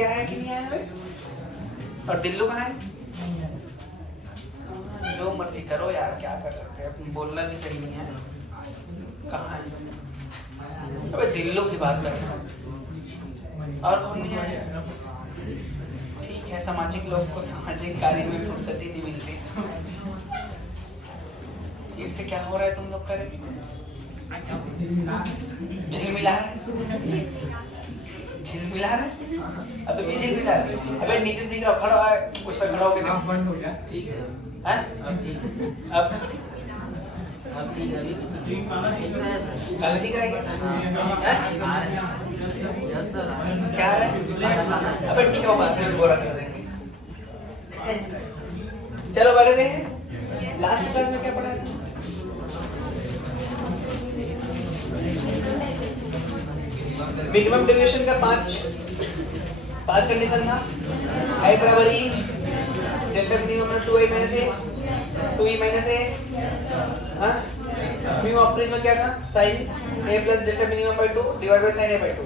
आया कि नहीं आया? और दिल्लू कहाँ है? जो मर्जी करो यार, क्या कर सकते हैं, बोलना भी सही नहीं है। कहाँ है? अबे दिल्लू की बात कर रहा हूँ। और कौन नहीं आया? ठीक है, सामाजिक लोग को सामाजिक कार्य में फुर्सत ही नहीं मिलती। इससे क्या हो रहा है तुम लोग करे? झिलमिला रहा है, झिलमिला रहा है, अबे भी झिलमिला रहा है। अबे नीचे से दिख रहा, खड़ा है उस पर, खड़ा होके देख। बंद हो गया, ठीक है। हैं? अब ठीक है, गलती दिख रहा है क्या? हैं? Yes sir. क्या है? अबे ठीक है, वो बाद में गोरा कर देंगे। चलो बढ़ते हैं। लास्ट क्लास में क्या पढ़ा था? मिनिमम डेविएशन का पांच कंडीशन था। आई बराबर e, delta minimum 2i minus A, 2e minus A, mu operation में क्या था? Sine A plus delta minimum by 2 divide by sine A by 2।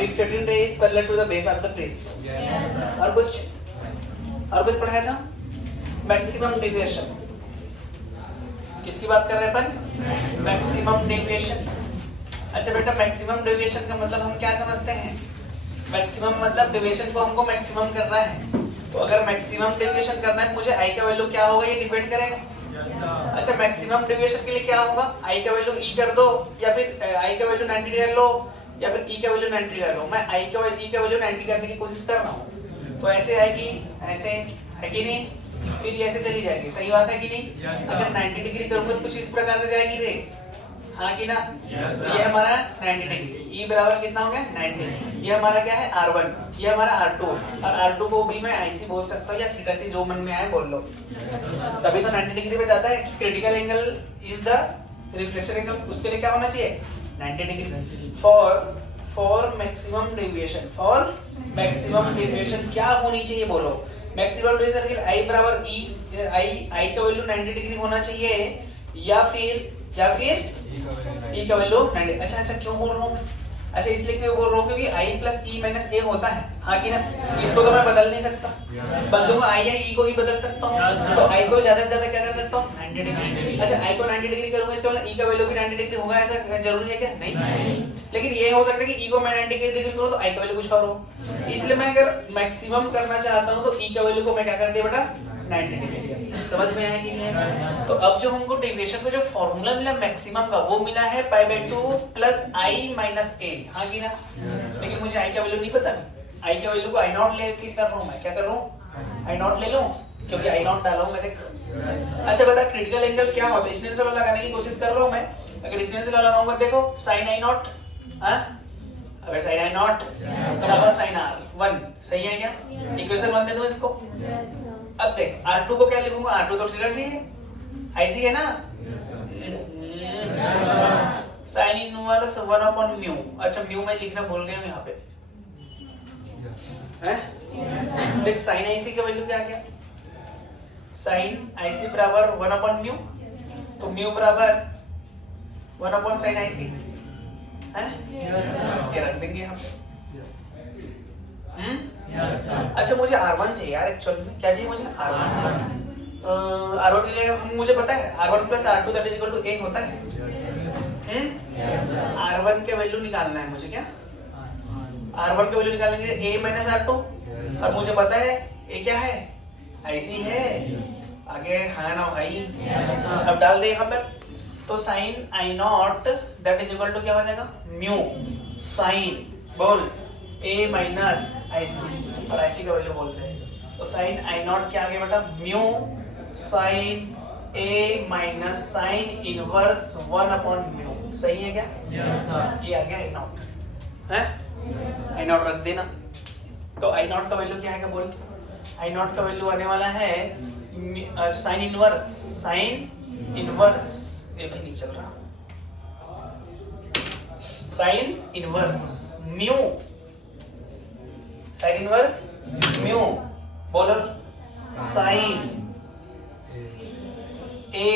Reflecting ray is parallel to the base of the prism. और कुछ पढ़ाया था? Maximum deviation. किसकी बात कर रहे हैं अपन? Maximum deviation. अच्छा बेटा, मैक्सिमम डेविएशन का मतलब हम क्या समझते हैं? मैक्सिमम मतलब डेविएशन को हमको मैक्सिमम करना है। तो अगर मैक्सिमम डेविएशन करना है तो मुझे आई का वैल्यू क्या होगा ये डिपेंड करेगा। अच्छा, मैक्सिमम डेविएशन के लिए क्या होगा? आई का वैल्यू ई कर दो, या फिर आई का वैल्यू 90 कर लो, या फिर ई का वैल्यू 90 कर लो। मैं आई का वैल्यू 90 करने की कोशिश कर रहा हूँ, तो ऐसे आएगी, ऐसे है कि नहीं, फिर ऐसे चली जाएगी। सही बात है कि नहीं? अगर 90 डिग्री करूंगा तो कुछ इस प्रकार से जाएगी रे, हाँ कि ना? ये हमारा 90 डिग्री, ई बराबर कितना हो गया? 90। ये हमारा क्या है? R1, ये हमारा R2। और R2 को भी मैं IC बोल सकता हूँ या थीटा सी, जो मन में आए बोल लो। तभी तो 90 डिग्री पे जाता है कि critical angle is the reflection angle, उसके लिए क्या होना चाहिए? 90 degree. For maximum deviation, for maximum deviation क्या होनी चाहिए बोलो? मैक्सिमम डेविएशन के लिए आई बराबर ई, आई का वैल्यू 90 डिग्री होना चाहिए, या फिर ई का वैल्यू 90। अच्छा, ऐसा क्यों बोल रहा हूँ मैं? अच्छा, इसलिए क्यों बोल रहा हूँ क्योंकि आई प्लस ई माइनस ए होता है, हाँ कि ना? इसको तो मैं बदल नहीं सकता, बदलूंगा आई या ई को ही बदल सकता हूँ। तो आई को ज्यादा से ज्यादा क्या कर सकता हूँ? 90 डिग्री। अच्छा, आई को 90 डिग्री करूंगा, इसका मतलब ई का वैल्यू भी 90 डिग्री होगा, ऐसा जरूरी है क्या? नहीं। लेकिन ये हो सकता है कि ई को मैं 90 डिग्री करूँ तो आई का वैल्यू कुछ और हो। इसलिए मैं अगर मैक्सिमम करना चाहता हूँ तो ई का वैल्यू को मैं क्या कर दिया बेटा? 90 डिग्री। समझ में आया कि नहीं है? तो अब जो हमको डेविएशन का जो फॉर्मूला मिला मैक्सिमम का, वो मिला है pi by 2 plus i minus A, हाँ कि ना? लेकिन मुझे आई का वैल्यू नहीं पता। आई का वैल्यू को आई नॉट ले कर रहा हूँ मैं, क्या कर रहा हूँ? आई नॉट ले लूं, क्योंकि आई नॉट डाला हूं मैं, देख। अच्छा बता, क्रिटिकल एंगल क्या होता है? स्नेल से लगाने की कोशिश कर रहा हूं मैं। अगर स्नेल से लगाऊंगा, देखो साइन आई नॉट, अबे साइन आई नॉट बराबर साइन आर 1, सही है क्या? इक्वेशन 1 दे दो इसको। अब देख, R2 को क्या लिखूंगा? R2 तो थीटा सी है, IC है ना? Sign inverse 1 upon mu. अच्छा, म्यू मैं लिखना भूल गया हूं यहाँ पे, हैं? देख, साइन IC का वैल्यू क्या आ गया? साइन IC बराबर 1 अपॉन म्यू, तो म्यू बराबर 1 अपॉन साइन IC, हैं? ये रख देंगे हम। अच्छा, मुझे R1 चाहिए यार, एक्चुअल में क्या चाहिए मुझे? R1 चाहिए। R1 के लिए मुझे पता है R1 plus R2 that is equal to 1 होता है। R1 के वैल्यू निकालना है मुझे, क्या? R1 के वैल्यू निकालने के लिए A माइनस R2, और मुझे पता है A क्या है? IC है। आगे हाँ ना भाई? अब डाल दे यहाँ पर, तो sine i naught that is equal to क्या हो जाएगा? म्यू साइन बोल A माइनस IC, और IC का वैल्यू बोलते हैं, तो साइन आई नॉट क्या आ गया बेटा? Mu sign A minus sine inverse 1 upon mu. सही है क्या? Yes sir. ये आ गया आई नॉट, है? आई नॉट रख देना। तो आई नॉट का वैल्यू क्या है बोल? आई नॉट का वैल्यू आने वाला है साइन इनवर्स, ये भी नहीं चल रहा, sine inverse mu, sine inverse mu बोलो, sine A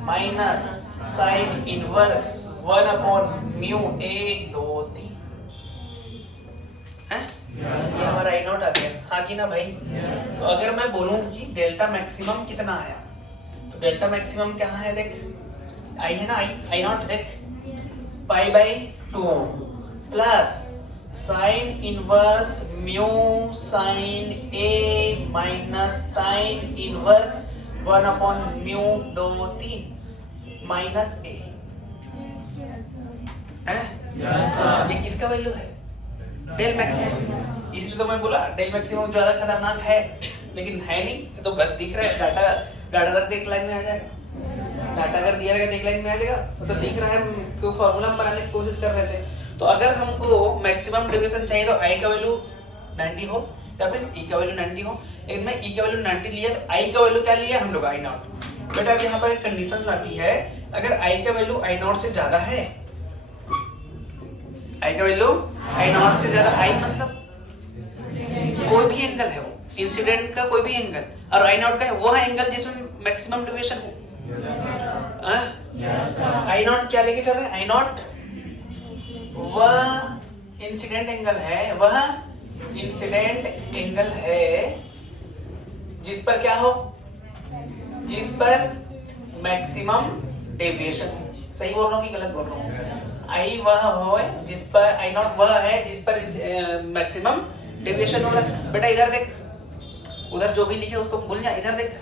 minus sine inverse 1 upon mu. 1 2 3 हाँ कि ना भाई? तो अगर मैं बोलूं कि डेल्टा मैक्सिमम कितना आया, तो डेल्टा मैक्सिमम क्या है? देख आई है ना, आई नॉट, देख pi by 2 plus sine inverse mu sine A minus sine inverse 1 upon mu 2 3 minus A है। ये किसका वैल्यू है? Del maximum. इसलिए तो मैं बोला डेल मैक्सिमम ज्यादा खतरनाक है, लेकिन है नहीं। तो बस दिख रहा है, डाटा रख दे, एक लाइन में आ जाएगा। डाटा अगर दिया रहेगा तो एक लाइन में आ जाएगा। तो दिख रहा है क्यों फॉर्मूला हम बनाने की कोशिश कर रहे थे। तो अगर हमको मैक्सिमम डेविएशन चाहिए तो आई का वैल्यू 90 हो या फिर ई का वैल्यू 90 हो। लेकिन मैं ई का वैल्यू 90 लिया तो आई का वैल्यू क्या लिया हम लोग? आई नॉट। बेटा अब यहाँ पर एक कंडीशन आती है, अगर आई का वैल्यू आई नॉट से ज्यादा है, आई का वैल्यू आई नॉट से ज्यादा, आई मतलब कोई भी एंगल है, वो इंसिडेंट का कोई भी एंगल, और आई नॉट का है वो है एंगल जिसमें मैक्सिमम डेविएशन हो। आई नॉट क्या लेके चल रहे हैं? आई नॉट वह इंसिडेंट एंगल है, वह इंसिडेंट एंगल है जिस पर क्या हो? जिस पर मैक्सिमम डेविएशन हो। सही बोल रहा हूँ कि गलत बोल रहा हूँ? आई वह हो जिस पर, आई नॉट वह है जिस पर मैक्सिमम डेविएशन हो रहा है। बेटा इधर देख, उधर जो भी लिखे उसको भूल जा, इधर देख।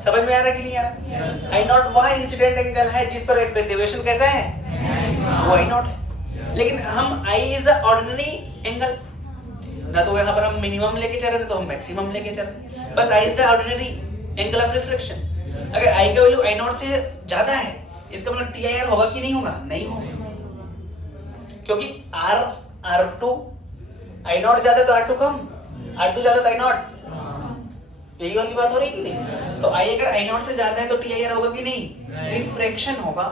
समझ में आ रहा है कि नहीं आ रहा? आई नॉट वह इंसिडेंट एंगल है जिस पर डेविएशन कैसा है? वो आई नॉट है। लेकिन हम आई इज द ऑर्डिनरी एंगल, ना तो यहाँ पर हम मिनिमम लेके चल रहे हैं तो हम मैक्सिमम लेके चल रहे हैं। बस i is the ordinary angle of reflection. अगर आई का वैल्यू आई नॉट से ज्यादा है, इसका मतलब टी आई आर होगा कि नहीं होगा? नहीं होगा, क्योंकि आर टू आई नॉट ज्यादा तो आर टू कम, आर टू ज्यादा तो आई नॉट। यही वाली बात हो रही कि नहीं? तो आई अगर आई नॉट से ज्यादा है तो टी आई आर होगा कि नहीं? रिफ्रैक्शन होगा।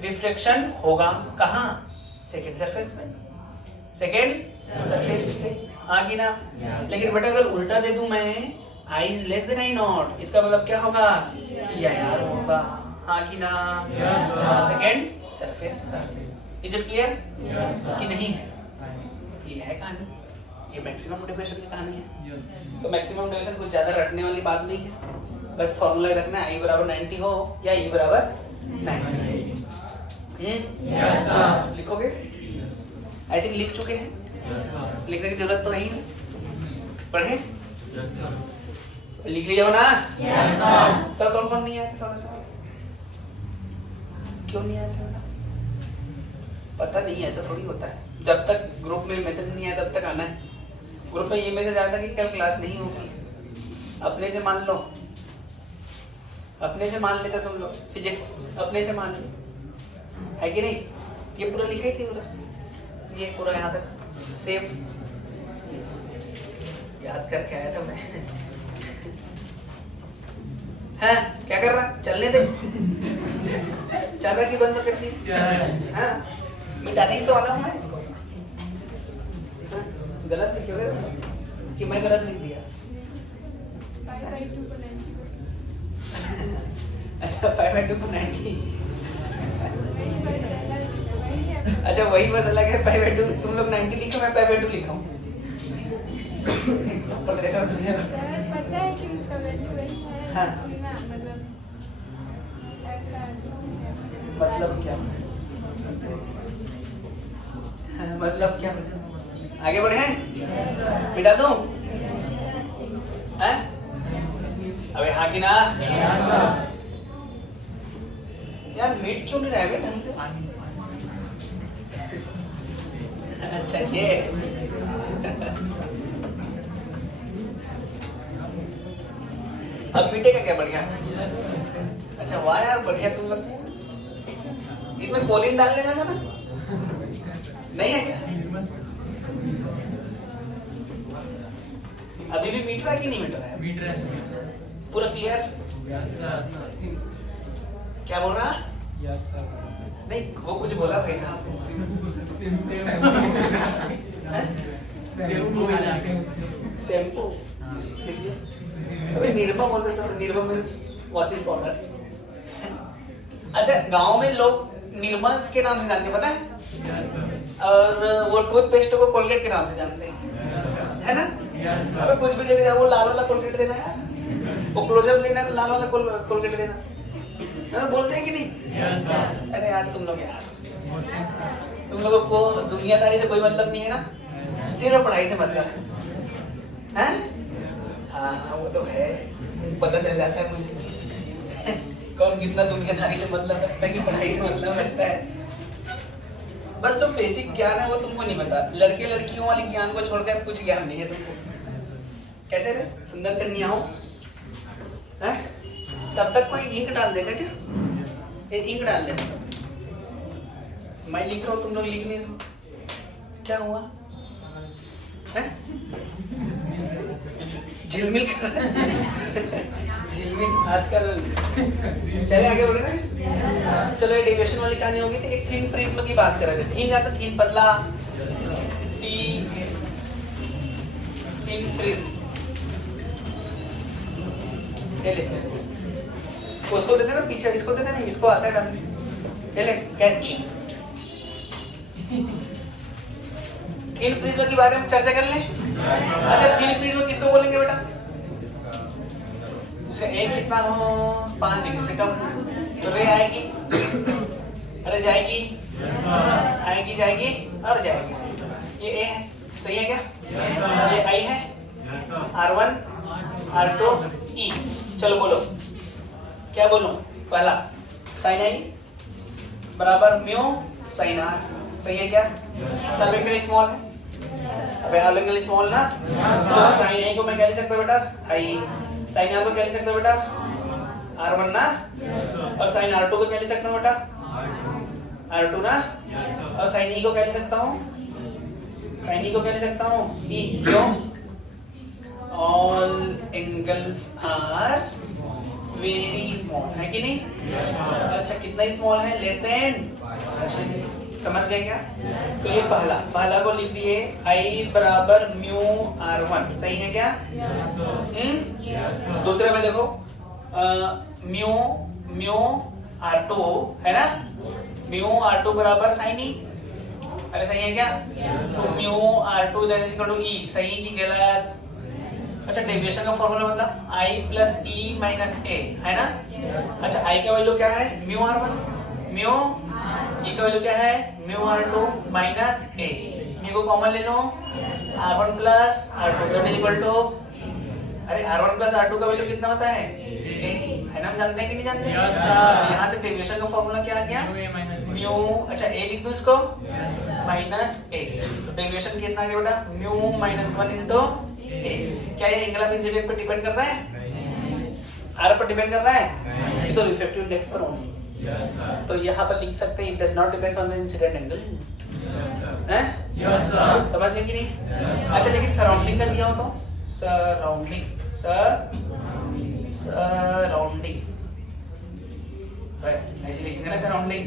रिफ्रैक्शन होगा कहाँ? सेकेंड सरफेस में, सेकेंड सरफेस से, हाँ कि ना? लेकिन बेटा अगर उल्टा दे दूं मैं, i is less than i naught, इसका मतलब क्या होगा? टी आई आर होगा, हाँ कि ना? सेकेंड सरफेस पर। इज इट क्लियर कि नहीं है? ये है कहानी, ये मैक्सिमम डेविएशन की कहानी है। तो मैक्सिमम डेविएशन कुछ ज्यादा रटने वाली बात नहीं है, बस फॉर्मूला रखना है, आई बराबर 90 हो या ई बराबर 90। लिखोगे? आई थिंक लिख चुके हैं, लिखने की जरूरत तो है ही नहीं। पढ़े? लिख लिया हो ना? कल कौन कौन नहीं आया था? थोड़ा सा क्यों नहीं आया था? पता नहीं, ऐसा थोड़ी होता है। जब तक ग्रुप में मैसेज नहीं आया तब तक आना है। ग्रुप में ये मैसेज आया था कि कल क्लास नहीं होगी, अपने से मान लो, अपने से मान लेते तुम लोग। फिजिक्स अपने से मान लो, है कि नहीं? ये पूरा लिखा ही थी, पूरा ये पूरा यहाँ तक सेम याद करके आया था मैं। हाँ, क्या कर रहा? चलने दे। चल रहा कि बंद कर दी? हाँ, मिटाने ही तो वाला हूँ मैं इसको। गलत लिखोगे कि मैं गलत लिख दिया? अच्छा 5/2 को 90। अच्छा वही बस अलग है, 5/2 तुम लोग 90 लिखो, मैं 5/2 लिखा हूँ। पता है कि उसका वैल्यू वही है। हाँ। मतलब क्या? मतलब क्या? आगे बढ़े हैं? मिटा दूं? हैं? अबे हाँ कि ना? यार मीट क्यों नहीं रहा है ढंग से? अच्छा ये अब मीटे का क्या बढ़िया? अच्छा वाह यार बढ़िया, तुम लोग इसमें पोलिन डाल लेना था ना? नहीं है क्या? अभी भी मीट रहा है कि नहीं मीट रहा है? मीट रहा है पूरा क्लियर? क्या बोल रहा? नहीं वो कुछ बोला भाई साहब। शैम्पू किसलिए? अबे निरमा बोल रहे सब, निरमा मीन्स वॉशिंग पाउडर। अच्छा गांव में लोग निरमा के नाम से जानते, पता है? और वो टूथपेस्ट को कोलगेट के नाम से जानते हैं, है ना? अबे कुछ भी लेने जाओ वो लाल वाला कोलगेट देना यार, वो क्लोजअप लेना है तो लाल वाला कोलगेट देना, बोलते हैं कि नहीं? अरे यार तुम लोगों को दुनियादारी से कोई मतलब नहीं है ना, सिर्फ पढ़ाई से मतलब है? हाँ वो तो है, पता चल जाता है मुझे कौन कितना दुनियादारी से मतलब रखता है कि पढ़ाई से मतलब रखता है। बस जो बेसिक ज्ञान है वो तुमको नहीं पता, लड़के लड़कियों वाली ज्ञान को छोड़कर कुछ ज्ञान नहीं है तुमको। कैसे रे सुंदर कन्या हो, हैं? तब तक कोई इंक डाल देगा क्या? ये इंक डाल देगा, मैं लिख रहा हूँ तुम लोग लिख नहीं रहे, क्या हुआ? हैं? झिलमिल कर झिलमिल आजकल। चले आगे बढ़े ना। चलो ये डेविएशन वाली कहानी होगी। तो एक थिन प्रिज्म की बात कर रहे थे। थिन या तो थिन पतला, थिन प्रिज्म। ये ले उसको देते ना पीछे, इसको देते ना, इसको आता है डालने। ये ले कैच। थिन प्रिज्म के बारे में चर्चा कर लें। अच्छा थिन प्रिज्म किसको बोलेंगे बेटा? एक कितना हो 5 डिग्री से कम तो रे आएगी, अरे जाएगी, आएगी जाएगी और जाएगी। ये ए है, सही है क्या? ये आई है, R1 R2 E। चलो बोलो क्या बोलूं? पहला साइन आई बराबर म्यू साइन आर, सही है क्या? सब एंगल स्मॉल है, अबे ऑल एंगल स्मॉल ना, तो साइन आई को मैं क्या लिख सकता हूं बेटा? आई। साइन आर को क्या लिख सकता हूं बेटा? R1 ना, और साइन R2 को क्या लिख सकता हूं बेटा? R2 ना, और साइन ई को क्या लिख सकता हूं? साइन ई को क्या लिख सकता हूं? ई। क्यों? All angles are very small, है कि नहीं? अच्छा कितना स्मॉल है? Less than. समझ गए क्या? तो ये पहला को लिख दिए आई बराबर म्यू R1, सही है क्या? दूसरे में देखो म्यू R2 है ना, म्यू R2 बराबर साइन ई, अरे सही है क्या? तो म्यू R2 E, सही की गलत? अच्छा डेविएशन का फॉर्मूला बता, I plus E minus A, है ना? अच्छा I का वैल्यू क्या है? म्यू R1, म्यू E का वैल्यू क्या है? Mu R2 minus A। Mu को कॉमन ले लो, R1 plus R2 that is equal to, अरे R1 प्लस R2 का वैल्यू कितना होता है? A, है ना? हम जानते हैं कि नहीं जानते? यहाँ से डेविएशन का फॉर्मूला क्या आ गया? म्यू, अच्छा A लिख दो इसको, माइनस A, तो डेविएशन कितना आ गया बेटा? Mu minus 1 into A। क्या ये एंगल ऑफ इंसिडेंट पर डिपेंड कर रहा है? R पर डिपेंड कर रहा है? ये तो रिफ्रैक्टिव इंडेक्स पर ओनली। तो यहाँ पर लिख सकते हैं it does not depends on the incident angle, हैं? समझ गए कि नहीं? अच्छा लेकिन सराउंडिंग का दिया हो तो सराउंडिंग ऐसे लिखेंगे ना सराउंडिंग।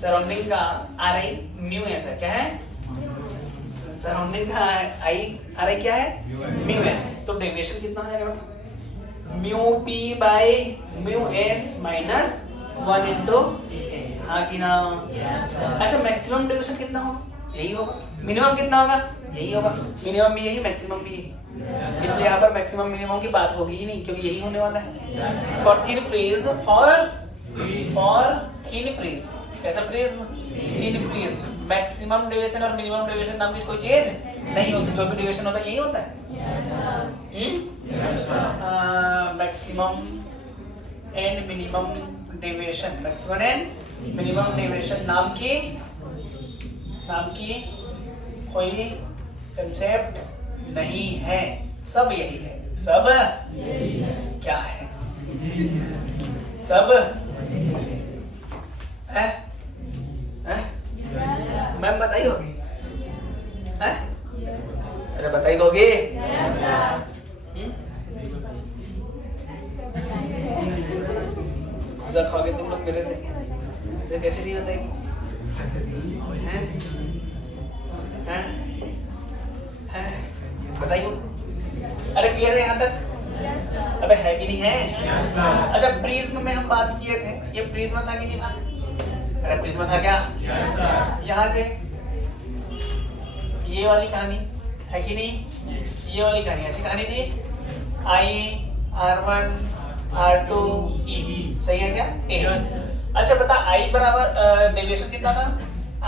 सराउंडिंग का आर आई म्यू एस है, क्या है? सराउंडिंग का आई आर आई क्या है? Mu S. तो डेविएशन कितना हो जाएगा बेटा? Mu p by mu s minus 1 into A, हाँ कि ना? अच्छा मैक्सिमम डेविएशन कितना होगा? यही होगा। मिनिमम कितना होगा? यही होगा। मिनिमम भी यही, मैक्सिमम भी यही, इसलिए यहाँ पर मैक्सिमम मिनिमम की बात होगी ही नहीं, क्योंकि यही होने वाला है। For thin freeze, for thin prism, कैसा prism? Thin prism, maximum deviation और मिनिमम डेविएशन नाम की कोई चीज नहीं होती, जो भी डेविएशन होता है यही होता है। Maximum and minimum deviation, maximum and minimum deviation नाम की कोई कंसेप्ट नहीं है, सब यही है। सब क्या है? सब है? मैम बताई होगी, हैं? अरे बताई दोगे? गुज़ा खाओगे तुम लोग मेरे से, तो कैसे नहीं बताएगी? हैं? बताइए। अरे क्लियर है यहाँ तक? अबे है कि नहीं है? अच्छा प्रिज्म में हम बात किए थे, ये प्रिज्म था कि नहीं था? अरे प्रिज्म था क्या? यहाँ से ये वाली कहानी है कि नहीं, ये वाली कहानी ऐसी कहानी थी, I R1 R2 E, सही है क्या? A। अच्छा बता I बराबर डेविएशन कितना था?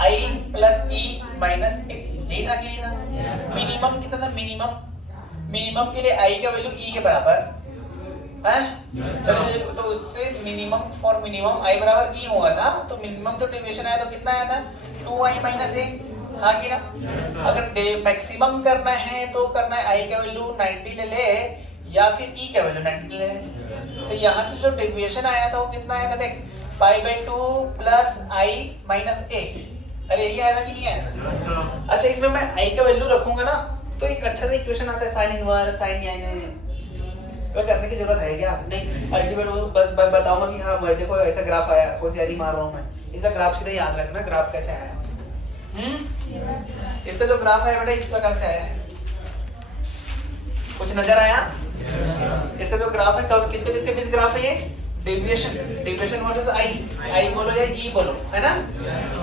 I plus E minus A, यही था कि नहीं था? मिनिमम कितना था? मिनिमम के लिए I का वैल्यू E के बराबर है, तो उससे मिनिमम फॉर मिनिमम I बराबर E हुआ था, तो मिनिमम जो डेविएशन आया तो कितना आया था? 2I माइनस A, हाँ कि ना? अगर मैक्सिमम करना है तो करना है I का वैल्यू 90 ले ले या फिर E का वैल्यू 90 ले ले। तो यहाँ से जो डेविएशन आया था वो कितना आया था? देख pi by 2 plus I minus A, अरे यही आया था कि नहीं आया? अच्छा इसमें मैं I का वैल्यू रखूंगा ना तो एक अच्छा सा इक्वेशन आता है साइन इनवर्स साइन करने की जरूरत है क्या? नहीं, अल्टीमेट वो बस बताऊंगा कि हाँ भाई देखो ऐसा ग्राफ आया, होशियारी मार रहा हूँ मैं, इसका ग्राफ सीधा याद रखना ग्राफ कैसे आया। इसका जो ग्राफ है बेटा इस प्रकार से आया है, कुछ नजर आया? इसका जो ग्राफ है किसके किसके बीच ग्राफ है ये? डेविएशन वर्सेस आई बोलो या ई बोलो, है ना?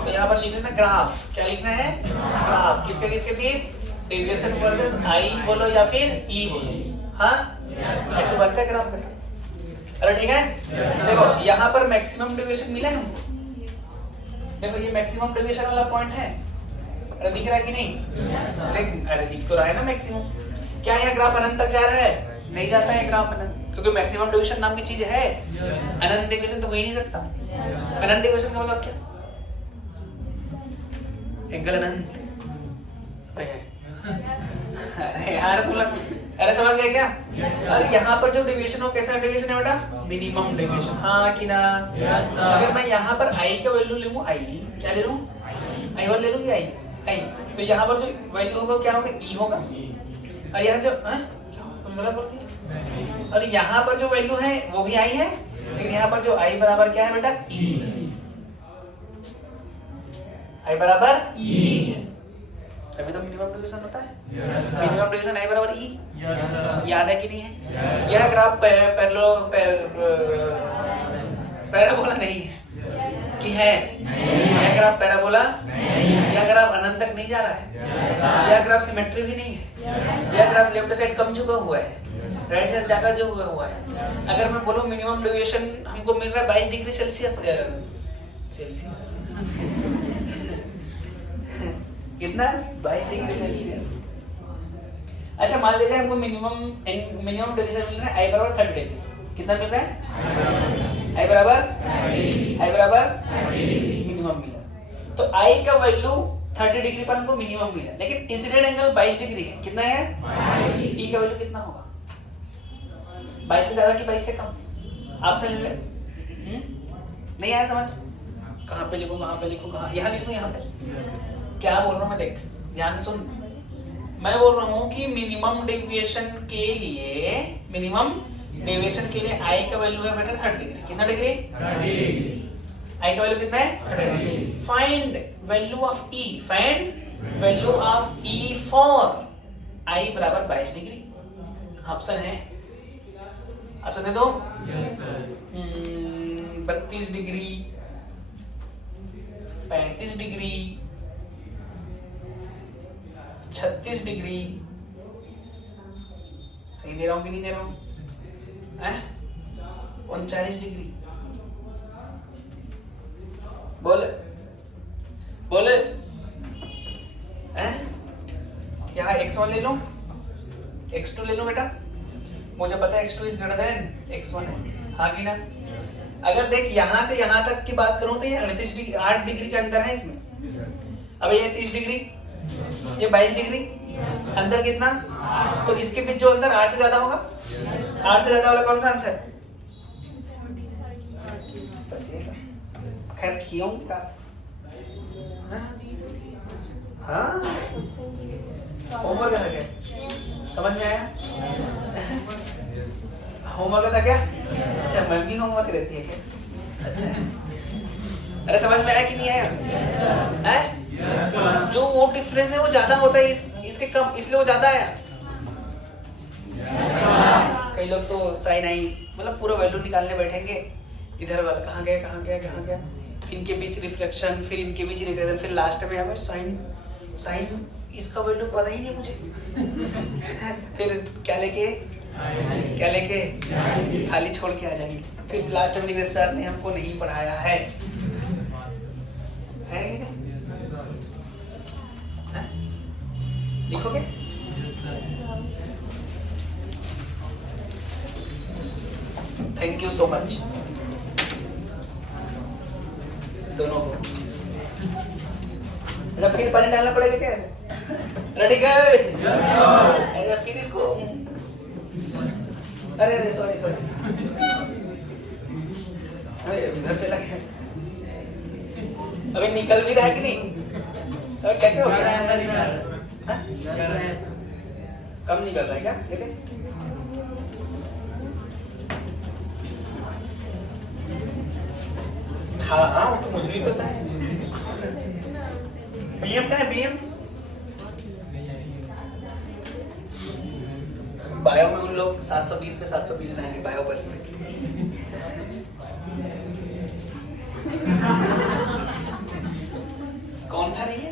तो यहाँ पर लिखना है ग्राफ, क्या लिखना है? ग्राफ किसके किसके बीच? डेविएशन वर्सेस आई बोलो या फिर ई बोलो, हाँ ऐसे बनता है ग्राफ बेटा। अरे ठीक है, देखो यहाँ पर मैक्सिमम डेविएशन मिला है हमको, देखो ये मैक्सिमम डेविएशन वाला पॉइंट है, अरे दिख रहा है कि नहीं? देख अरे दिख तो रहा है ना मैक्सिमम। क्या यह ग्राफ अनंत तक जा रहा है? नहीं जाता है ग्राफ अनंत, क्योंकि मैक्सिमम डेविएशन नाम की चीज है, अनंत डेविएशन तो हो ही नहीं सकता। अनंत डेविएशन का मतलब क्या? एंगल अनंत। अरे यार तुला अरे समझ गया क्या? अरे यहाँ पर जो डेविएशन हो कैसा डेविएशन है बेटा? मिनिमम डेविएशन, हाँ कि ना? अगर मैं यहाँ पर आई का वैल्यू ले लूँ, आई क्या ले लूँ? आई वन ले लूँ या आई, तो यहाँ पर जो वैल्यू होगा क्या होगा? ई होगा। और यहाँ जो गलत बोलती है, और यहाँ पर जो वैल्यू है वो भी आई है, लेकिन यहाँ पर जो आई बराबर क्या है बेटा? ई, आई बराबर ई, तभी तो मिनिमम डेविएशन होता है। मिनिमम डेविएशन आई बराबर ई, याद है कि नहीं है? यह ग्राफ पैराबोला नहीं है कि है? यह ग्राफ पैराबोला, यह ग्राफ अनंत तक नहीं जा रहा है, यह ग्राफ सिमेट्री भी नहीं है, यह ग्राफ लेफ्ट साइड कम झुका हुआ है, राइट साइड ज्यादा झुका हुआ है। अगर मैं बोलूं मिनिमम डेविएशन हमको मिल रहा है 22 डिग्री सेल्सियस, कितना? 22 डिग्री सेल्सियस। अच्छा मान लीजिए हमको मिनिमम डेविएशन मिल रहा है आई बराबर 30 डिग्री, कितना मिल रहा है? आई बराबर मिनिमम मिला, तो आई का वैल्यू 30 डिग्री पर हमको मिनिमम मिला, लेकिन इंसिडेंट एंगल 22 डिग्री है, कितना है? ई का वैल्यू कितना होगा? 22 से ज्यादा कि 22 से कम? आप समझ ले? नहीं आया समझ? कहाँ पे लिखूं, कहाँ पे लिखूं, कहाँ? यहाँ लिखूं, यहाँ पे क्या बोल रहा हूँ मैं, देख ध्यान से सुन। मैं बोल रहा हूँ कि मिनिमम डेविएशन के लिए आई का वैल्यू है बेटा 30 डिग्री, कितना डिग्री? आई का वैल्यू कितना है? Find value of E, find value of E for I बराबर 22 डिग्री। ऑप्शन है, ऑप्शन दे दो। 32 डिग्री, 35 डिग्री, 36 डिग्री, सही दे रहा हूं कि नहीं दे रहा हूं? 39 डिग्री, बोले बोले यहाँ x1 ले लो, x2 ले लो बेटा, मुझे पता है x2 is greater than x1 है, हाँ कि ना? अगर देख यहाँ से यहाँ तक की बात करूं तो ये 38 डिग्री, 8 डिग्री का अंतर है इसमें। अब ये 30 डिग्री, ये 22 डिग्री, अंदर कितना? तो इसके बीच जो अंदर 8 से ज्यादा होगा, 8 से ज्यादा वाला कौन सा आंसर? बस ये खैर क्यों का? हाँ होमवर्क था क्या? समझ में आया? होमवर्क था क्या? अच्छा मम्मी होमवर्क देती है क्या? अच्छा अरे समझ में आया कि नहीं आया? है जो वो डिफरेंस है वो ज्यादा होता है, इसके कम, इसलिए वो ज्यादा आया। कई लोग तो साइन आई मतलब पूरा वैल्यू निकालने बैठेंगे, इधर वाला कहाँ गया कहाँ गया कहाँ गया, इनके बीच रिफ्लेक्शन, फिर इनके बीच रिफ्लेक्शन, फिर लास्ट में हमें साइन साइन इसका वैल्यू पता ही नहीं मुझे। फिर क्या लेके खाली छोड़ के आ जाएंगे। फिर लास्ट में लिखे सर ने हमको नहीं पढ़ाया है कि नहीं? लिखोगे? थैंक यू सो मच दोनों को। अच्छा फिर पानी डालना पड़ेगा क्या ऐसे? रेडी गए? अच्छा फिर इसको अरे सॉरी इधर चला गया। अभी निकल भी रहा है कि नहीं? अरे कैसे हो गया? कम निकल रहा है क्या? देखें हाँ वो तो मुझे भी पता है। बीएम का है बीएम? बायो में उन लोग 720 में 720 लाएंगे बायो बस में। कौन था रही है?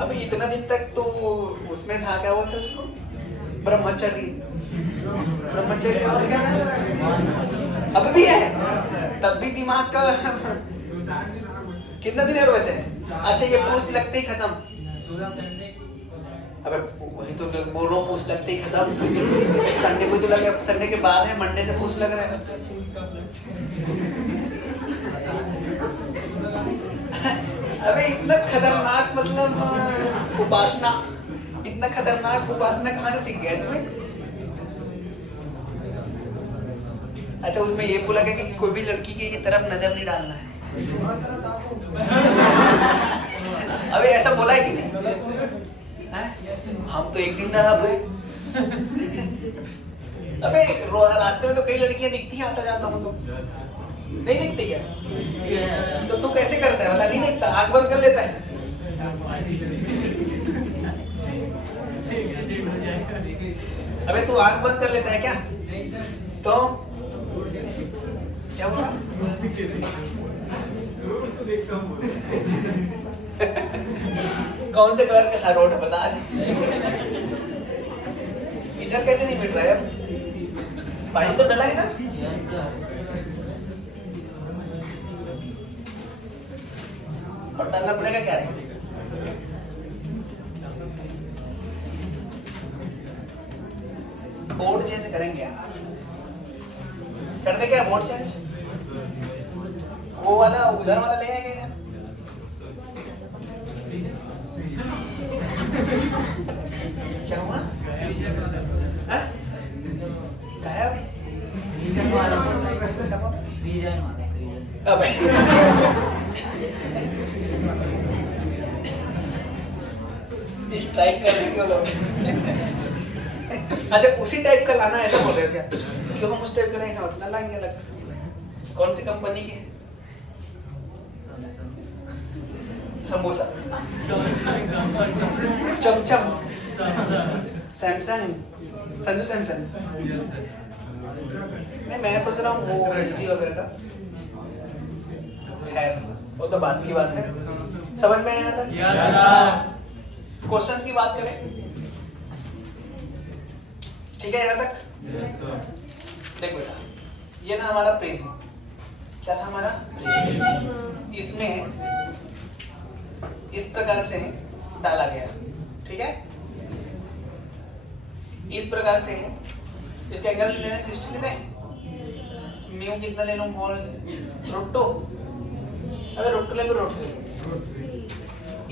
अभी इतना दिन तक तो उसमें था, क्या बोलते उसको, ब्रह्मचर्य और क्या था? अब भी है, तब भी दिमाग का कितना दिन और बचा है? अच्छा ये पोस्ट लगते ही खत्म। अबे वही तो बोल रहा हूँ, पोस्ट लगते ही खत्म। संडे को तो लगे, संडे के बाद है, मंडे से पोस्ट लग रहा है। अबे इतना खतरनाक मतलब उपासना, इतना खतरनाक उपासना कहाँ से सीख गया तुम्हें? अच्छा उसमें ये बोला गया कि कोई भी लड़की के तरफ नजर नहीं डालना है। अबे ऐसा बोला है कि नहीं? हम तो एक दिन ना रह पाए। अबे रास्ते में तो कई लड़कियां दिखती हैं, आता जाता हूँ तो नहीं दिखती क्या? तो तू कैसे करता है बता? नहीं दिखता, आंख बंद कर लेता है। अबे तू आंख बंद कर लेता है क्या? तो क्या बोला? कौन से कलर का था रोड बता आज? इधर कैसे नहीं मिट रहा है? पानी तो डला है ना? और डालना पड़ेगा क्या है? बोर्ड चेंज करेंगे यार, कर दे क्या बोर्ड चेंज? वो वाला उधर वाला ले आएगा इधर। क्या हुआ? गायब? अबे स्ट्राइक कर देंगे वो लोग। अच्छा उसी टाइप का लाना, ऐसा बोल रहे हो क्या? क्यों हम उस टाइप का नहीं, हम अपना लाएंगे अलग से। कौन सी कंपनी की? समोसा, चमचम, सैमसंग, संजू सैमसंग। नहीं मैं सोच रहा हूँ वो LG वगैरह का। खैर वो तो बात की बात है। समझ में आया था? क्वेश्चंस की बात करें, ठीक है यहाँ तक? देख बेटा, ये था हमारा प्रिज्म। क्या था हमारा प्रिज्म? इसमें इस प्रकार से डाला गया, ठीक है? इस प्रकार से इसका एंगल लेना है 60 लेना है। म्यू कितना ले लूं? बोल √2। अगर √2 ले तो √3।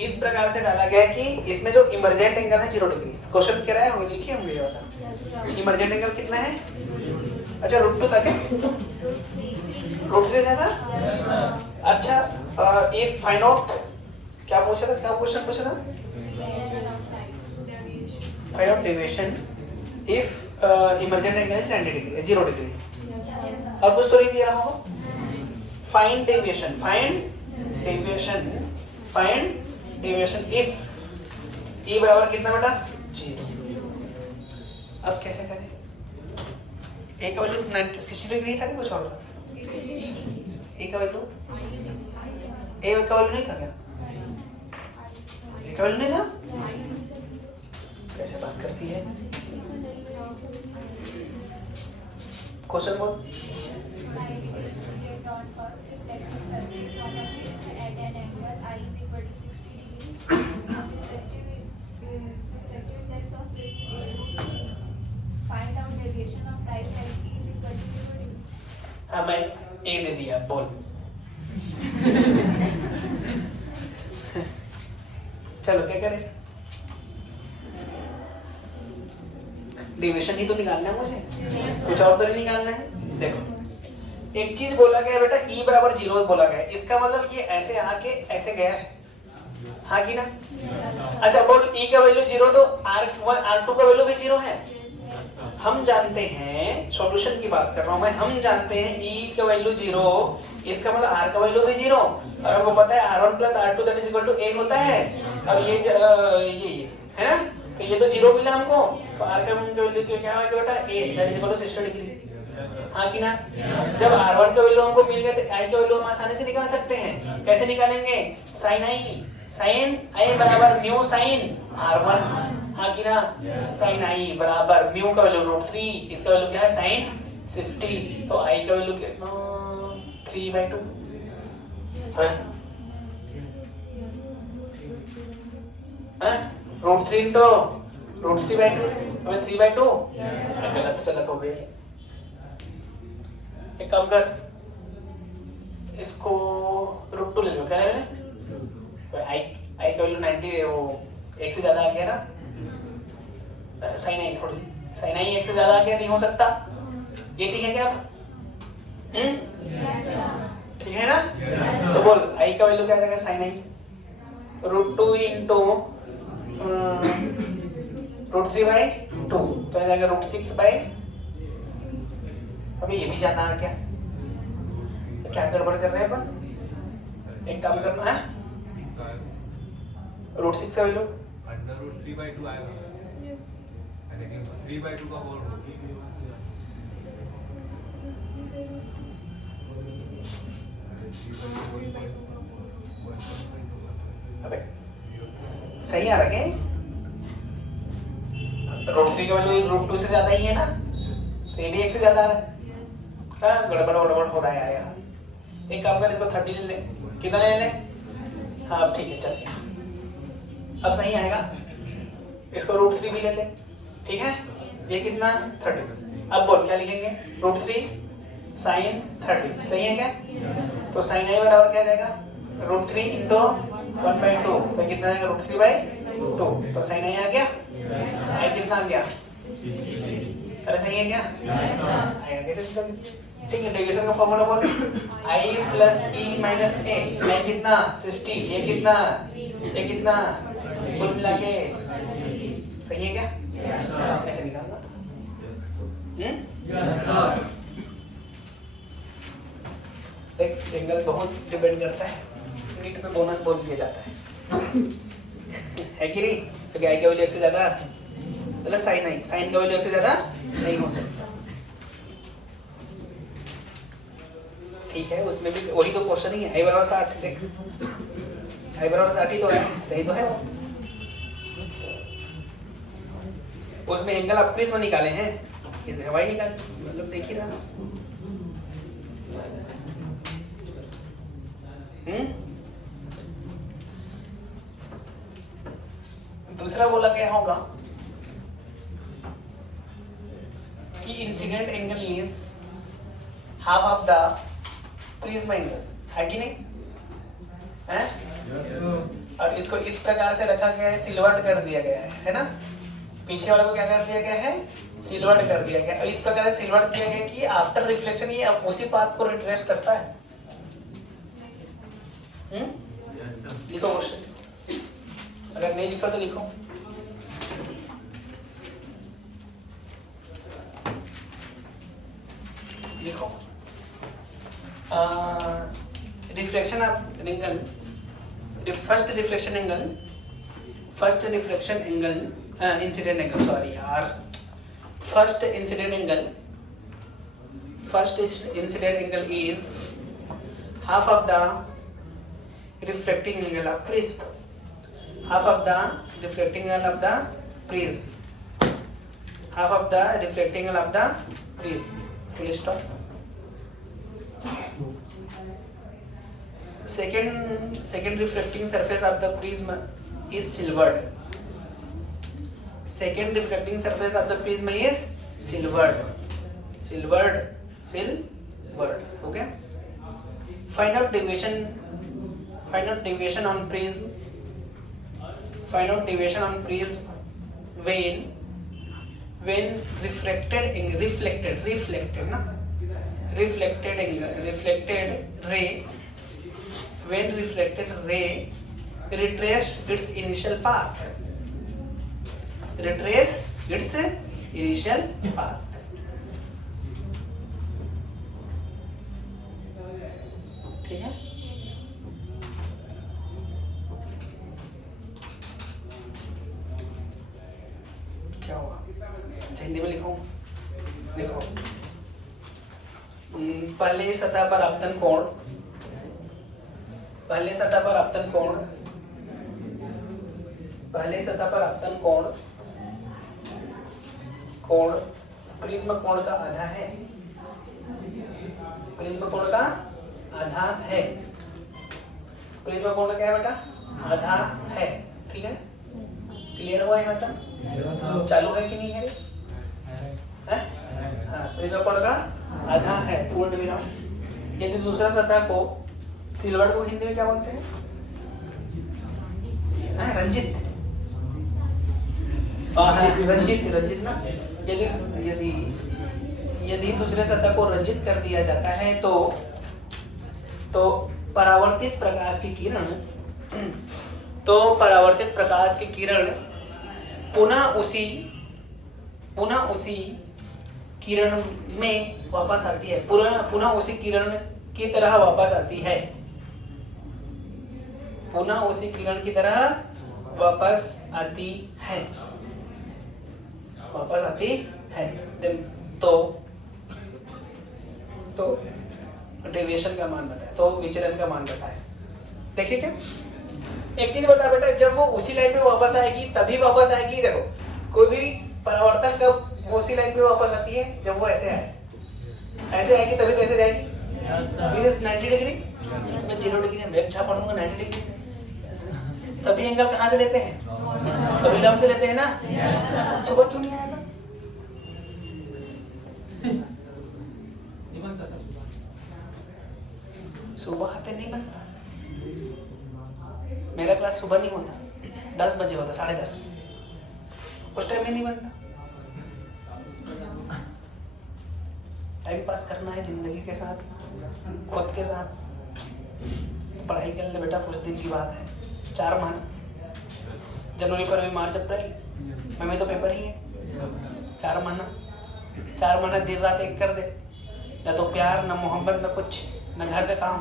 इस प्रकार से डाला गया कि इसमें जो इमर्जेंट एंगल है 0 डिग्री। क्वेश्चन कह रहा है, होंगे लिखे होंगे ये वाला। इमर्जेंट एंगल कितना है? अच्छा √2 था क्या? √3 था? अच्छा इफ फाइंड आउट, क्या पूछा था? क्या क्वेश्चन पूछा था? Find out deviation if emergent angle is 90 degree, 0 degree. अब कुछ तो नहीं दिया होगा। Find deviation, find deviation if E बराबर कितना बेटा? 0। अब कैसे करें? ए का वैल्यू 60 डिग्री था कि कुछ और था? ए का वैल्यू नहीं था क्या? ए का वैल्यू नहीं था? कैसे बात करती है? क्वेश्चन बोल। हाँ मैं ए दे दिया, बोल। चलो क्या करें? डेविएशन ही तो निकालना है मुझे, कुछ और तो नहीं निकालना है। देखो एक चीज बोला गया बेटा, e बराबर 0 बोला गया, इसका मतलब ये ऐसे आके ऐसे गया है, हाँ कि ना? अच्छा बोल, e का वैल्यू 0 तो R1 R2 का वैल्यू भी 0 है। हम जानते हैं, सॉल्यूशन की बात कर रहा हूं मैं, हम जानते हैं e का वैल्यू 0, इसका मतलब r का वैल्यू भी 0, और हमको पता है R1 plus R2 that is equal to a होता है, और ये है ना, तो ये तो 0 मिला हमको, तो r का वैल्यू क्या है बेटा? a that is equal to 60 degree, हाँ कि ना? जब R1 का वैल्यू हमको मिल गया तो i का वैल्यू हम आसानी से निकाल सकते हैं। कैसे निकालेंगे? साइन i बराबर म्यू साइन R1, हाँ कि ना? साइन i बराबर म्यू का वैल्यू √3, इसका वैल्यू क्या है? साइन 60, तो i का वैल्यू कितना? 3/2 है, √3 इंटू √3/2, हमें 3/2 गलत हो गई। एक काम कर, इसको √2 ले लो, क्या ले लें? आई का वैल्यू 90, वो 1 से ज्यादा आ गया ना, साइन आई एक से ज्यादा आ गया, नहीं हो सकता ये, ठीक है क्या? ठीक है ना? तो बोल आई का वैल्यू क्या आ जाएगा? साइन आई √2 इंटू √3/2, तो आ जाएगा √6/, अभी ये भी जानना है क्या गड़बड़ कर रहे हैं अपन? एक काम करना है, √6 का वैल्यू √3/2 आएगा, लेकिन 3/2 का होल अबे सही आ रहा है? √3 का वैल्यू √2 से ज्यादा ही है ना, तो ये भी 1 से ज्यादा आ रहा है। हाँ गड़बड़ हो रहा है यार। एक काम कर, इसको 30 ले ले, कितना ले ले? हाँ ठीक है, चल अब सही आएगा। इसको √3 भी ले ले, ठीक है? ये कितना? 30। अब बोल क्या लिखेंगे? √3 साइन 30, सही है क्या? तो साइन आई बराबर क्या जाएगा? √3 इंटू 1/2, तो कितना आएगा? √3/2, तो साइन आई आ गया। आई कितना आ गया? अरे सही है क्या? आएगा कैसे? ठीक है, डेविएशन का फॉर्मूला बोल, i plus e minus a, आई कितना? 60, ये कितना? कुल मिला के सही है क्या? ऐसे निकालना था। देख एंगल बहुत डिपेंड करता है, नीट पे बोनस बोल दिया जाता है कि नहीं? क्योंकि आई का वैल्यू 1 से ज्यादा प्लस साइन का वैल्यू 1 से ज्यादा नहीं हो सकता, ठीक है? उसमें भी वही तो क्वेश्चन ही है, आई बराबर 60, देख आई बराबर 60 ही तो है, सही तो है। उसमें एंगल अपने इसमें निकाले हैं, इसमें हवाई निकाले, मतलब देख ही रहा। दूसरा बोला क्या होगा कि incident angle is half of the prism angle, है कि नहीं? है? और इसको इस प्रकार से रखा गया है, सिल्वर्ड कर दिया गया है ना? पीछे वाले को क्या कर दिया गया है? सिल्वर्ड कर दिया गया। और इस प्रकार से सिल्वर्ड किया गया कि आफ्टर रिफ्लेक्शन ये उसी पाथ को रिट्रेस करता है। लिखो क्वेश्चन, अगर नहीं लिखो तो लिखो। लिखो reflection of angle, first reflection angle incident angle, sorry यार, first incident angle first incident angle is half of the refracting angle of prism. Half of the refracting angle of the prism. Half of the refracting angle of the prism. Full stop. Second refracting surface of the prism is silvered. Second refracting surface of the prism is silvered. Okay. Find out deviation on prism. Find out deviation on prism when reflected ray, when reflected ray retrace its initial path. ठीक है? क्या हुआ? हिंदी में लिखो। पहले सतह पर आपतन कोण, पहले सतह पर आपतन कोण प्रिज्म कोण का आधा है। प्रिज्म कोण का क्या है बेटा? आधा है। ठीक है, क्लियर हुआ यहाँ तक? चालू है कि नहीं है? हाँ, प्रिज्म कोण का आधा है, पूर्ण विराम। यदि दूसरा सतह को, सिल्वर को हिंदी में क्या बोलते हैं? रंजित। रंजित ना। यदि दूसरे सतह को रंजित कर दिया जाता है तो परावर्तित प्रकाश की किरण पुनः उसी किरण में वापस आती है। पुनः उसी किरण की तरह वापस आती है। पुनः उसी किरण की तरह वापस आती है। तो डेविएशन का मान बताए, तो विचलन का मान बताए। देखिए क्या, एक चीज बता बेटा, जब वो उसी लाइन पे वापस आएगी तभी वापस आएगी। देखो, कोई भी परावर्तन कब उसी लाइन पे वापस आती है? जब वो ऐसे आएगी तभी तो ऐसे जाएगी। दिस इज 90 डिग्री, मैं 0 डिग्री में बैक छाप पढ़ूंगा। 90 डिग्री सभी एंगल कहाँ से लेते हैं? अभिलंब से लेते हैं ना। सुबह क्यों नहीं आया? सुबह आते नहीं बनता। मेरा क्लास सुबह नहीं होता, 10 बजे होता, 10:30। उस टाइम में नहीं बनता। टाइम पास करना है जिंदगी के साथ, खुद के साथ। पढ़ाई कर ले बेटा, कुछ दिन की बात है। 4 महीना, जनवरी, फरवरी, मार्च, अप्रैल में तो पेपर ही है। 4 महीना दिन रात एक कर दे। न तो प्यार, न मोहब्बत, न कुछ, न घर का काम,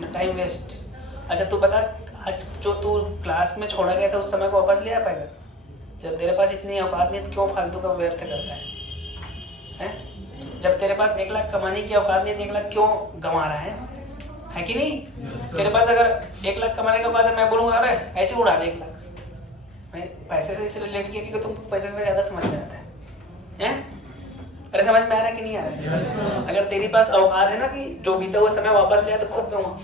न टाइम वेस्ट। अच्छा तू बता, आज जो तू क्लास में छोड़ा गया था उस समय को वापस ले आ पाएगा? जब तेरे पास इतनी औकात नहीं, तो क्यों फालतू का व्यर्थ करता है? जब तेरे पास 1 लाख कमाने की औकात नहीं, 1 लाख क्यों गंवा रहा है कि नहीं? तेरे पास अगर 1 लाख कमाने के बाद मैं बोलूंगा अरे ऐसे उड़ा दे 1 लाख, मैं पैसे से इसलिए रिलेट किया क्योंकि तुम पैसे से ज्यादा समझ में आता है। अरे समझ में आ रहा है कि नहीं आ रहा है? अगर तेरे पास औकात है ना कि जो बीता हुआ समय वापस ले आए, तो खूब गंवा,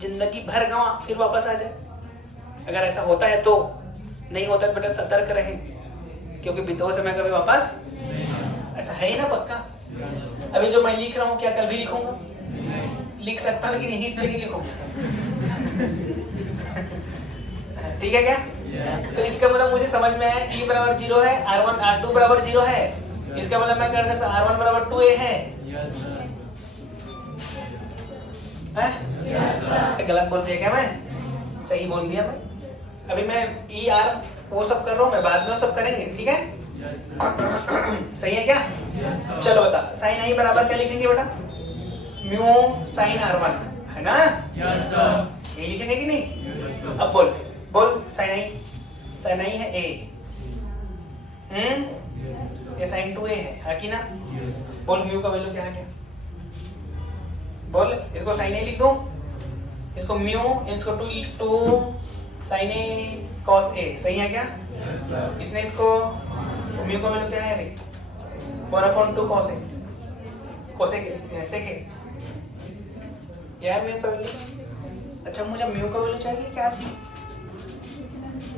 जिंदगी भर गंवा, फिर वापस आ जाए। अगर ऐसा होता है तो, नहीं होता है बेटा सतर्क रहे, क्योंकि बीता हुआ समय कभी वापस ऐसा है ही ना पक्का। अभी जो मैं लिख रहा हूँ क्या कल भी लिखूंगा? लिख सकता, लेकिन यहीं पे नहीं लिखूंगा। ठीक है क्या? तो इसका मतलब मुझे समझ में आया, E बराबर 0 है, R1 R2 बराबर 0 है। इसका मतलब मैं कर सकता R1 बराबर 2A है। गलत बोल दिया क्या मैं? सही बोल दिया मैं। अभी मैं E R वो सब कर रहा हूँ, मैं बाद में वो सब करेंगे। ठीक है? सही है क्या? चलो बता, साइन आई बराबर क्या लिखेंगे बेटा? म्यू साइन R1 है ना? ये लिखेंगे कि नहीं? अब बोल साइन आई है A। ये साइन 2a है कि ना? बोल म्यू का वैल्यू क्या है? क्या बोल, इसको साइन a लिख दो, इसको म्यू, इसको 2 साइन a cos a, सही है क्या? इसने इसको म्यू का वैल्यू क्या है रे? 1/2 cos a, cos a ऐसे के यार म्यू का वैल्यू। अच्छा मुझे म्यू का वैल्यू चाहिए, क्या चाहिए?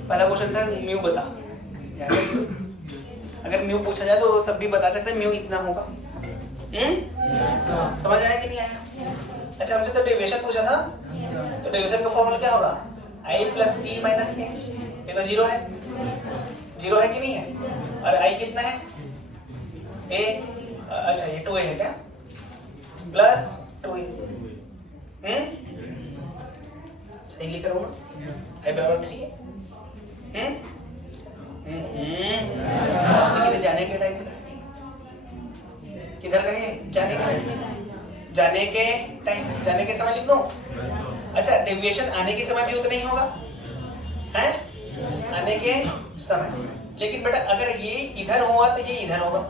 पहला क्वेश्चन था म्यू बता यार, अगर म्यू पूछा जाए तो तब भी बता सकते हैं म्यू इतना होगा। समझ आया कि नहीं आया? अच्छा हमसे तो डेविएशन पूछा था, तो डेविएशन का फॉर्मूला क्या होगा? i प्लस e माइनस के, ये तो जीरो है, जीरो है कि नहीं है? और i कितना है? a, अच्छा ये 2a है क्या? प्लस 2a, सही लिख रहा हूँ, i बराबर 3 है। लेकिन जाने के टाइम का किधर गए? जाने के टाइम, जाने के टाइम, जाने के समय लिख दो। अच्छा डेविएशन आने के समय भी उतना ही होगा है, आने के समय। लेकिन बेटा अगर ये इधर हुआ तो ये इधर होगा।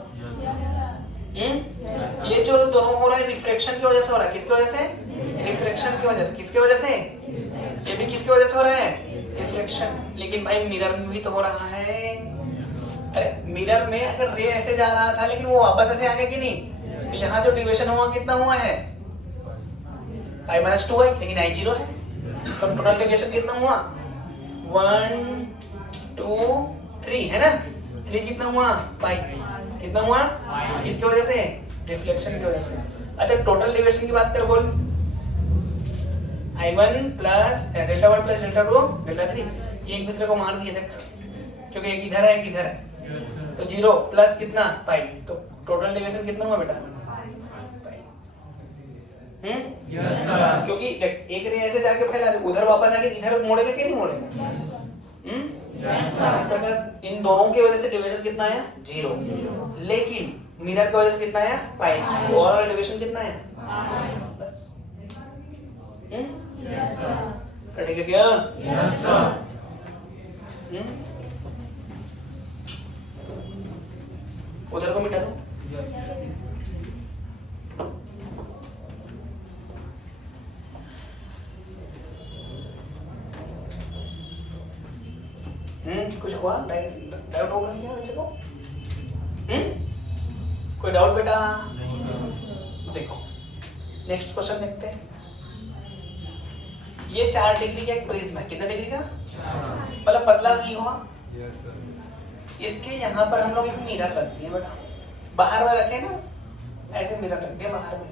ये जो दोनों हो रहा है रिफ्लेक्शन की वजह से हो रहा है। किसकी वजह से? रिफ्लेक्शन की वजह से। किसकी वजह से? ये भी किसकी वजह से हो रहा है? रिफ्लेक्शन। लेकिन भाई मिरर में भी तो हो रहा है। अरे मिरर में अगर रे ऐसे जा रहा था लेकिन वो वापस ऐसे आ गया कि नहीं, तो यहाँ जो डिविएशन हुआ कितना हुआ है? i-2 है, लेकिन i 0 है, तो टोटल डिविएशन कितना हुआ? 1 2 3 है ना? 3 कितना हुआ? पाई कितना हुआ? किसकी वजह से? रिफ्लेक्शन की वजह से। अच्छा टोटल डिविएशन की बात कर, बोल i1 plus delta 1 plus delta 2 delta 3, ये एक दूसरे को मार दिए देख, क्योंकि एक इधर है एक इधर है, तो 0 प्लस कितना? पाई, तो टोटल डिविएशन कितना हुआ बेटा? Yes sir. क्योंकि एक रे ऐसे जाके फैला, उधर वापस आके इधर मोड़ेगा कि नहीं मोड़ेगा? Yes sir. इस प्रकार इन दोनों की वजह से डिवीजन कितना आया? 0। लेकिन मिरर की वजह से कितना आया? पाई। तो ओवरऑल डिवीजन कितना आया? बस। Yes sir. कटेगा क्या? Yes sir. उधर को मिटा दो। कुछ हुआ? डाउट हो गया क्या बच्चे को? कोई डाउट बेटा? देखो नेक्स्ट क्वेश्चन देखते हैं। ये 4 डिग्री का एक प्रिज्म है। कितने डिग्री का? मतलब पतला ही हुआ। Yes sir. इसके यहाँ पर हम लोग एक मिरर रख दिए बेटा, बाहर में रखे ना, ऐसे मिरर रख दिया बाहर में।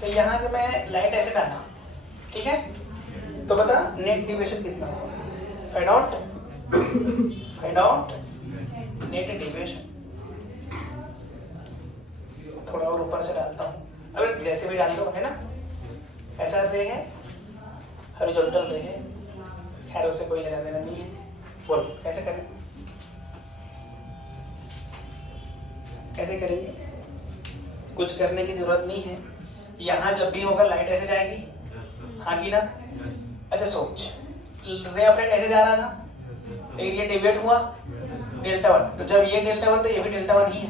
तो यहाँ से मैं लाइट ऐसे डाला, ठीक है? तो बता नेट डिविएशन कितना होगा? Find out net deviation. थोड़ा और ऊपर से डालता हूँ, अब जैसे भी डाल दो, है ना? ऐसा रे है, हॉरिजॉन्टल रे है, खैर उससे कोई लेना देना नहीं है। बोल कैसे करें? कैसे करेंगे? कुछ करने की जरूरत नहीं है। यहाँ जब भी होगा लाइट ऐसे जाएगी, हाँ की ना? अच्छा सोच, रे ऑफ लाइट ऐसे जा रहा था, तो एरिया डेविएट हुआ डेल्टा 1, तो जब ये डेल्टा 1 तो ये भी डेल्टा 1 ही है।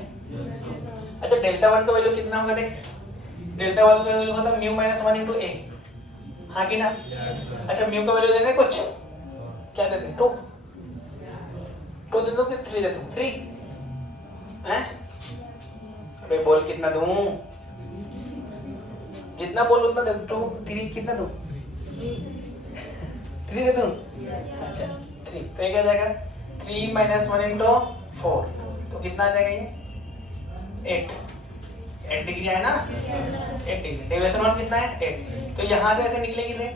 अच्छा डेल्टा 1 का वैल्यू कितना होगा? देख डेल्टा 1 का वैल्यू होता म्यू माइनस 1 इंटू ए, हाँ की ना? अच्छा म्यू का वैल्यू दे दे कुछ, क्या दे दे? 2 दे दो कि 3 दे दो? 3 हैं? अबे बोल कितना दूं? जितना बोल उतना दे। 2 3 कितना दूं? 3 दे दूं? अच्छा 3, तो ये क्या जाएगा? 3 माइनस 1 इंटू 4, तो कितना आ जाएगा ये? 8 डिग्री है ना? 8 डिग्री। डेविएशन 1 कितना है? 8। तो यहाँ से ऐसे निकलेगी रे,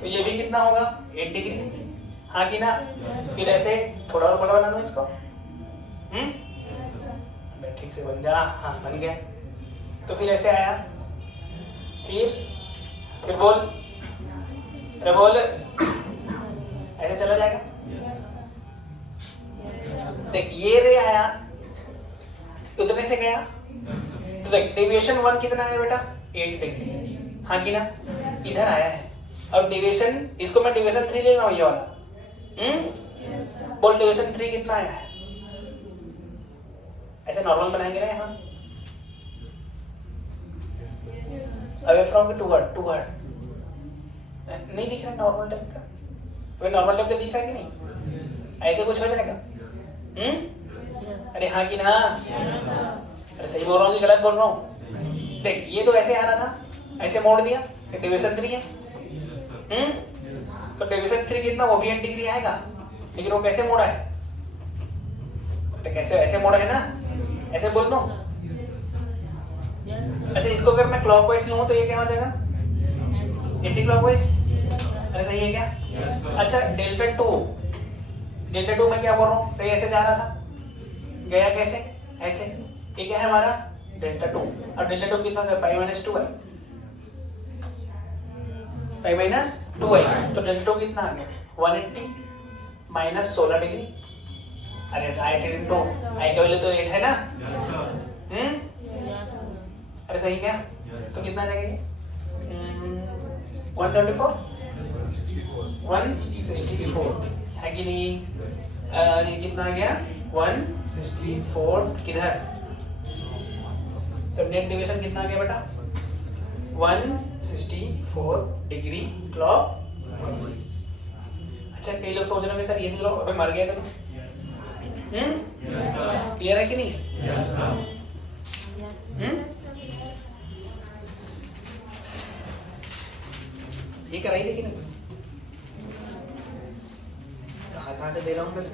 तो ये भी कितना होगा? 8 डिग्री, हाँ की ना? फिर ऐसे थोड़ा और बड़ा बना दो इसको, ठीक से बन जा। हाँ बन गया। तो फिर ऐसे आया, फिर बोल, अरे बोल, ऐसे चला जाएगा। देख ये रे आया, उतने से गया, तो देख डेविएशन 1 कितना है बेटा? 8 डिग्री, हाँ की ना? इधर आया है, और डेविएशन, इसको मैं डेविएशन 3 ले रहा हूँ, ये वाला। बोल डेविएशन 3 कितना आया है? ऐसे नॉर्मल बनाएंगे ना यहाँ, अवे फ्रॉम टूवर्ड नहीं दिख रहा नॉर्मल टाइप का, वे नॉर्मल टाइप का दिख रहा है कि नहीं? ऐसे कुछ हो जाएगा? अरे हाँ कि ना? अरे सही बोल रहा हूँ कि गलत बोल रहा हूँ? देख ये तो ऐसे आ रहा था, ऐसे मोड़ दिया, डिविजन 3 है। तो डिविजन 3 कितना, वो भी 8 डिग्री आएगा, लेकिन वो कैसे मोड़ा है? तो कैसे ऐसे मोड़ा है ना, ऐसे बोल दो। अच्छा इसको अगर मैं क्लॉकवाइज लूँ तो ये क्या हो जाएगा? Anti clockwise. अरे सही है क्या? अच्छा डेल्टा टू मैं क्या बोल रहा हूँ? तो ये ऐसे जा रहा था, गया कैसे? ऐसे। ये क्या है हमारा? डेल्टा 2। और डेल्टा 2 कितना होता है? Pi minus 2i। Pi minus 2i। तो डेल्टा 2 कितना आ गया? 180 माइनस 16 डिग्री। अरे राइट इंटू आई का वैल्यू तो 8 है ना? अरे सही क्या? तो कितना आ जाएगा? 174 है कि नहीं? ये कितना आ गया? 164 किधर? तो नेट डिवीजन कितना आ गया बेटा? 164 डिग्री क्लॉकवाइज। अच्छा कई लोग सोच रहे होंगे सर ये नहीं लो अबे मर गया करो। क्लियर है कि नहीं? ये कराई थी कि नहीं? कहाँ से दे रहा हूँ मैं?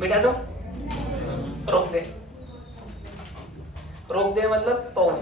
मिटा दो, रोक दे मतलब पॉज।